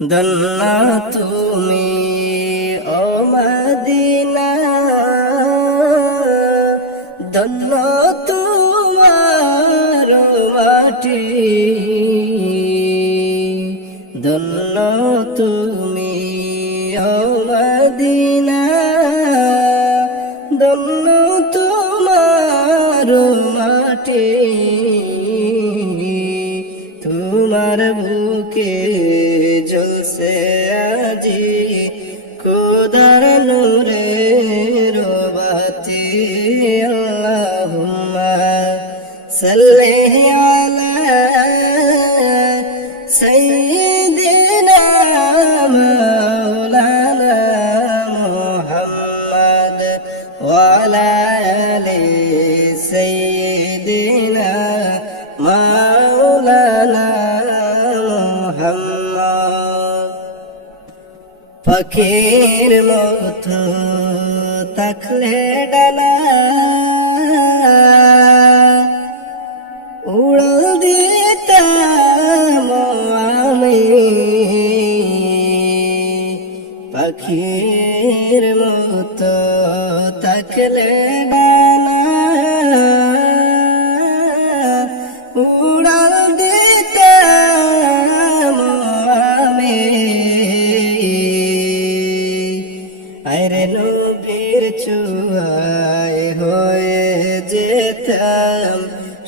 ধন্য তুমি ও মদিনা, ধন্য তোমার মাটি, ধন্য তুমি ও মদিনা, ধন্য তোমার মাটি। তোমার বুকে জ্বলছে আজি খোদার নূরের বাতি। আল্লাহুম্মা সাল্লি আলা সাইয়্যিদিনা মাওলানা মুহাম্মদ ওয়া আলা আলি সাইয়্যিদিনা মাওলানা মুহাম্মদ। পাখির মতো থাকলে ডানা, উড়াল দিতাম আমি। পাখির মতো থাকলে ডানা, উড়াল দিতাম আমি। আরে নবীর ছোঁয়ায় হয়ে যেতাম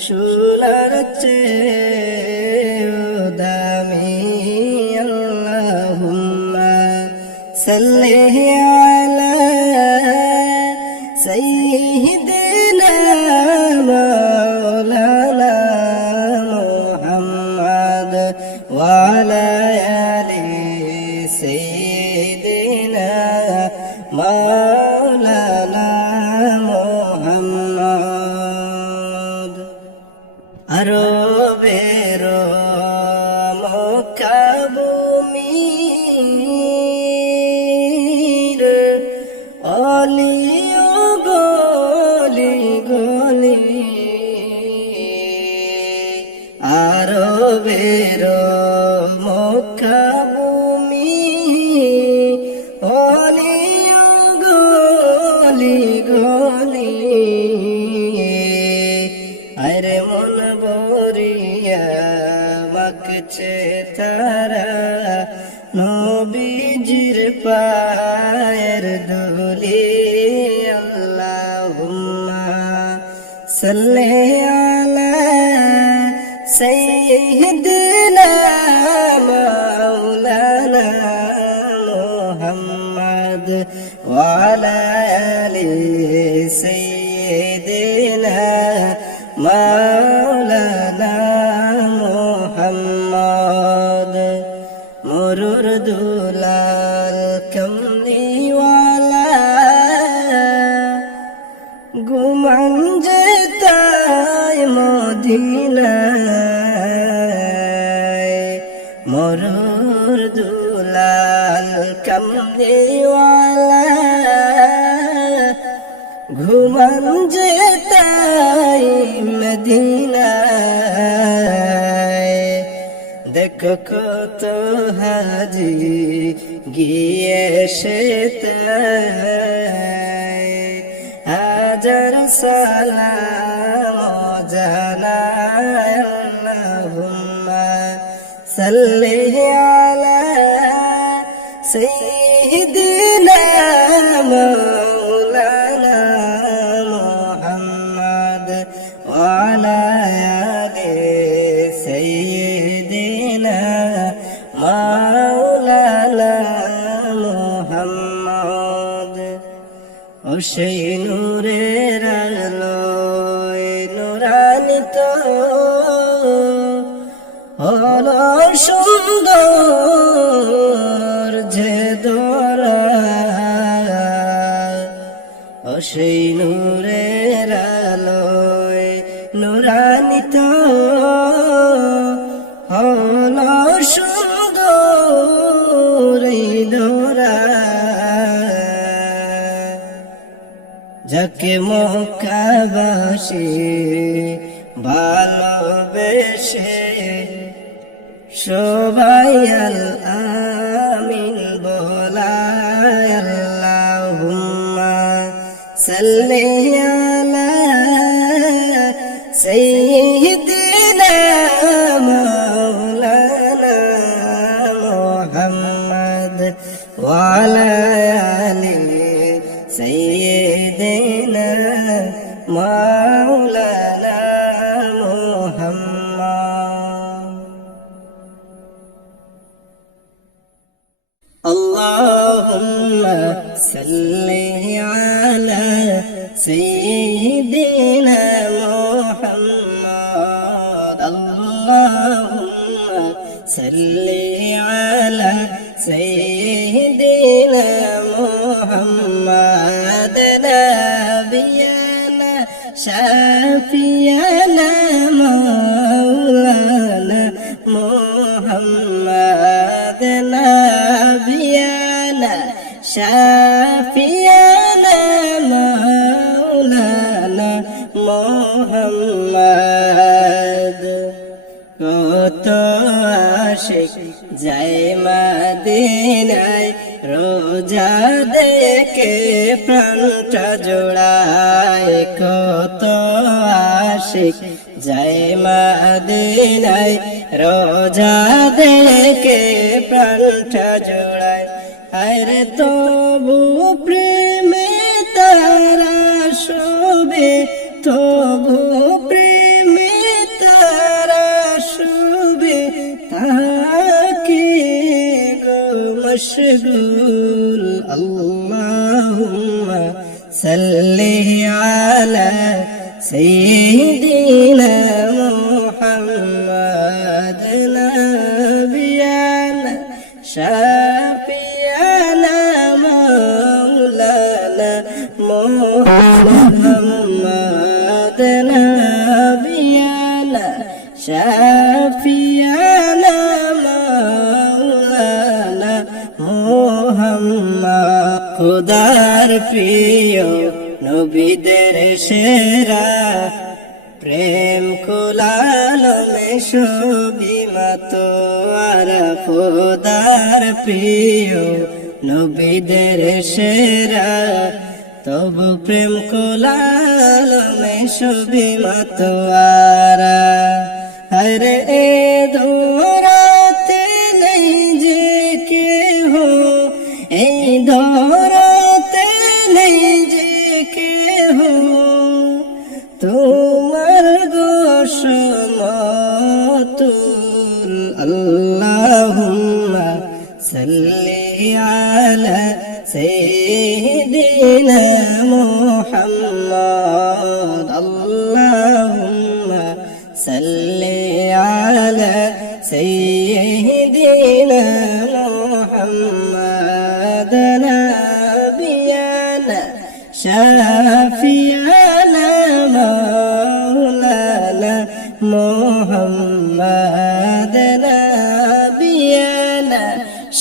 সোনার চেয়েও দামি। আল্লাহুম্মা সাল্লি আলা সাইয়্যিদিনা মাওলানা মুহাম্মদ ওয়া আলা আলি সাইয়্যিদিনা মাওলানা মুহাম্মদ। আরবের মক্কা ভূমির অলি ও গলি গলি, আরবের মক্কা ভূমি অলি ও গলি গলি। আরে মন ভরিয়া মাখছে তারা নবীজির পায়ের ধুলি। আল্লাহুম্মা সাল্লি আলা সাইয়্যিদিনা মাওলানা মুহাম্মদ ওয়া আলা আলি সাইয়্যিদিনা মাওলানা মুহাম্মদ। মরুর দুলাল কমলিওয়ালা ঘুমান যেতায় মদিনায়। মরুর দুলাল কমলিওয়ালা ঘুমান যেতায় মদিনায়। দেখো কত হাজি গিয়ে সেতায়, হাজার সালাম জানায়। আল্লাহুম্মা সাল্লি আলা সাইয়্যিদিনা মাওলানা মুহাম্মদ ওয়া আলা আলি সাইয়্যিদিনা মাওলানা মুহাম্মদ। ও সেই নূরের আলোয় নূরান্বিত হলো সুন্দর যে দোরা। ও সেই নূরের আলোয় নূরান্বিত হলো সুন্দর এই দোরা। যাকে মক্কাবাসী ভালোবেসে সবাই আল্লাহ সাল্লি আলা সাইয়্যিদিনা মাওলানা মুহাম্মদ ওয়া আলা আলি সাইয়্যিদিনা মাওলানা মুহাম্মদ। আল্লাহুম্মা সাল্লি আলা সাইয়্যিদিনা মুহাম্মদ। আল্লাহুম্মা সাল্লি আলা সাইয়্যিদিনা মুহাম্মদ নাবিয়ানা শাফিয়ানা মাওলানা মুহাম্মদ নাবিয়ানা শাফিয়ানা মাওলানা মুহাম্মদ। কত আশিক যায় মদিনায় রোজা দেখে প্রাণটা জোড়ায়, কত আশিক যায় মদিনায় রোজা দেখে প্রাণটা জোড়ায়। আরে তবু প্রেমে তারা শোবে, তবু প্রেমে তারা শোবে, তাকে গো মশগুল। আল্লাহুম্মা সাল্লি আলা সাইয়্যিদিনা মুহাম্মদ নাবিয়ানা শাফিয়ানা মাওলানা মুহাম্মদ নাবিয়ানা শাফিয়ানা মাওলানা মুহাম্মদ। খোদার প্রিয় নবীদের সেরা প্রেম কুলালো মেশবি মাতোয়ারা। খোদার প্রিয় নবীদের সেরা তবু প্রেম কুলালো মেশবি মাতোয়ারা। হরে এ ধরাতে নেই যে কেহ, এই ধরাতে নেই যে কেহ তোমার গোসমতুল। আল্লাহুম্মা সাল্লি আলা সাইয়্যিদিনা মুহাম্মদ। আল্লাহুম্মা সাল্লি আলা সাইয়্যিদিনা মুহাম্মদ নাবিয়ানা শাফিয়ানা মাওলানা মুহাম্মদ নাবিয়ানা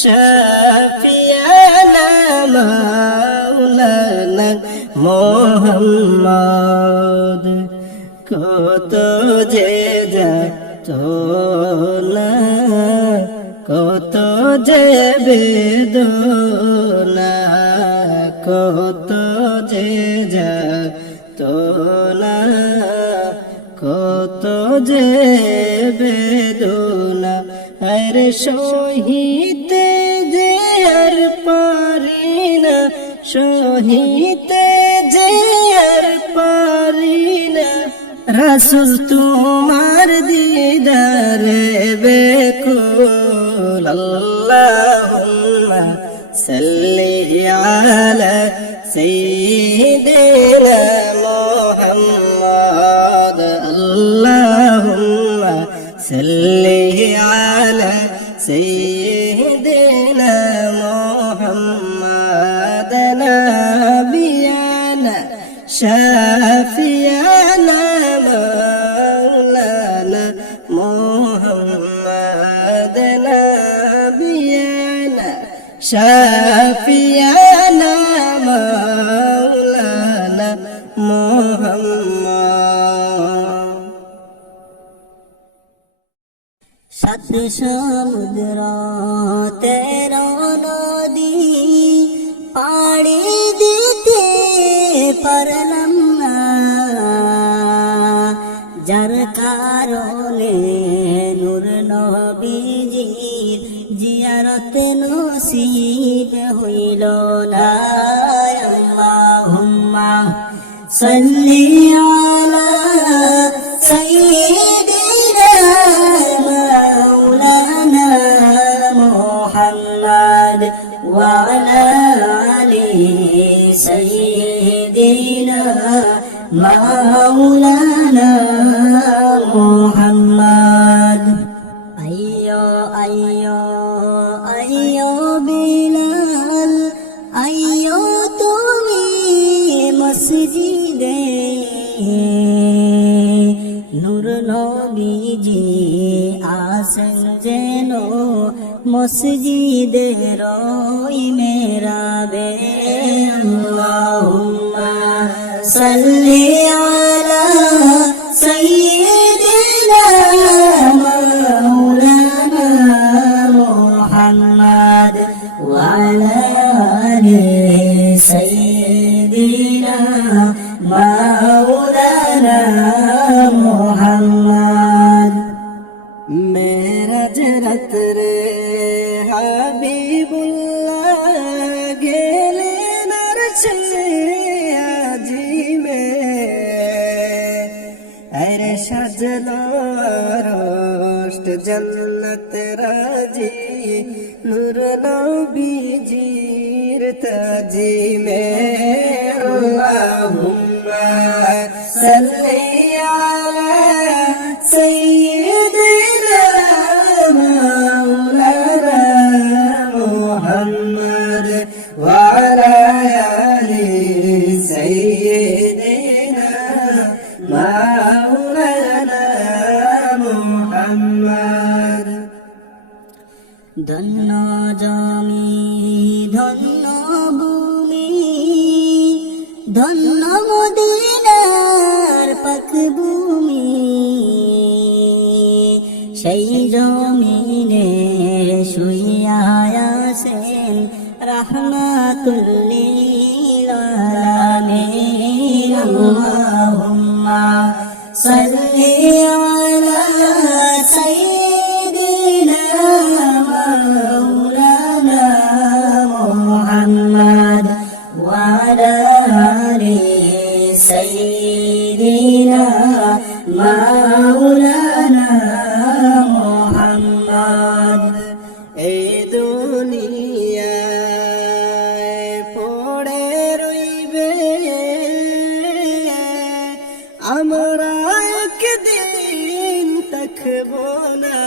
শাফিয়ানা মাওলানা মুহাম্মদ। কত যে যাতনা, কত যে বেদনা, কত যে যাতনা, কত যে বেদনা। আরে সহিতে যে আর পারি না, সহিতে যে আর পারি না, রাসূল তোমার দিদারে বেকুল। আল্লাহুম্মা সাল্লি আলা সাইয়্যিদিনা মুহাম্মদ। আল্লাহুম্মা সাল্লি আলা সাইয়্যিদিনা মুহাম্মদ নাবিয়ানা শাফিয়ানা মাওলানা মুহাম্মদ নাবিয়ানা শাফিয়ানা মাওলানা মুহাম্মদ। সাত সমুদ্র তেরো নদী পাড়ি দিতে পার জিয়ারত নসিব হইল না। আল্লাহুম্মা সাল্লি আলা সাইয়্যিদিনা মাওলানা মুহাম্মদ ওয়া আলা আলি সাইয়্যিদিনা মাওলানা মুহাম্মদ। আইয়ো আইয়ো আইয়ো বিলাল, আইয়ো তুমি মসজিদে, নূর নবীজি আসেন যেন মসজিদের ওই মেহরাবে। আল্লাহুম্মা সাল্লি আলা সাইয়্যিদিনা মাওলানা মুহাম্মদ ওয়া আলা আলি সাইয়্যিদিনা মাওলানা মুহাম্মদ। মেরাজ রাত্রে হাবিবুল্লাহ গেলেন আরশে আজিমে, আরে সাজলো আরশ জান্নাত রাজি, নূর নবীজির তাজিমে। আল্লাহুম্মা সাল্লি আলা সাইয়্যিদিনা মাওলানা মুহাম্মদ ওয়া আলা আলি সাইয়্যিদিনা মাওলানা মুহাম্মদ। ধন্য জমি ধন্য ভূমি, ধন্য মদিনার পাক ভূমি, সেই জমিনে শুইয়া আছেন রাহমাতুল লিল আলামিন। আল্লাহুম্মা সাল্লি আলা সাইয়্যিদিনা মাওলানা মুহাম্মদ ওয়া আলা আলি সাইয়্যিদিনা মাওলানা মুহাম্মদ। এই দুনিয়ায় পড়ে রইবে আমরা, একদিন থাকব না,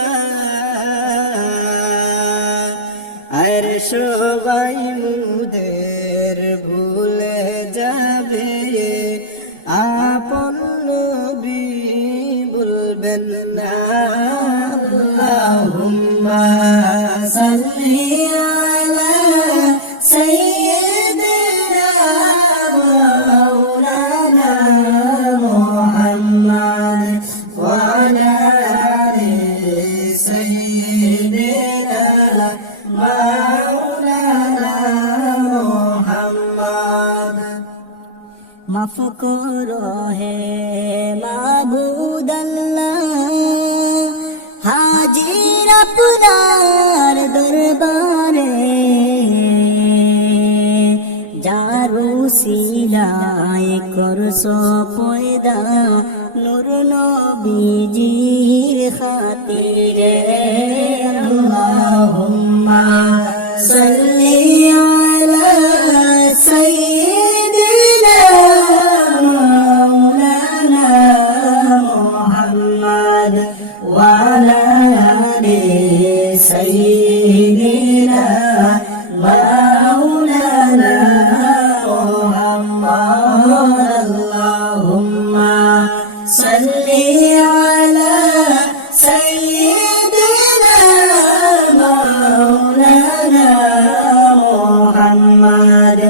আর সবাই মুদের ভুলে যাবে, আপন নবী বলবেন না। আল্লাহুম্মা সাল্লি আলা সাইয়্যিদিনা মাওলানা মুহাম্মদ ওয়া আলা আলি সাইয়্যিদিনা মাওলানা মুহাম্মদ। মাফ করো হে মাবুদ আল্লাহ, হাজির আপনার দরবারে, যার উসিলায় করছো পয়দা নূর নবীজির খাতিরে। আল্লাহুম্মা সাল্লি আলা সাইয়্যিদিনা মাওলানা মুহাম্মদ ওয়া আলা আলি সাইয়্যিদিনা মাওলানা মুহাম্মদ। আল্লাহুম্মা সাল্লি আলা সাইয়্যিদিনা মাওলানা মুহাম্মদ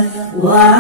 ওয়া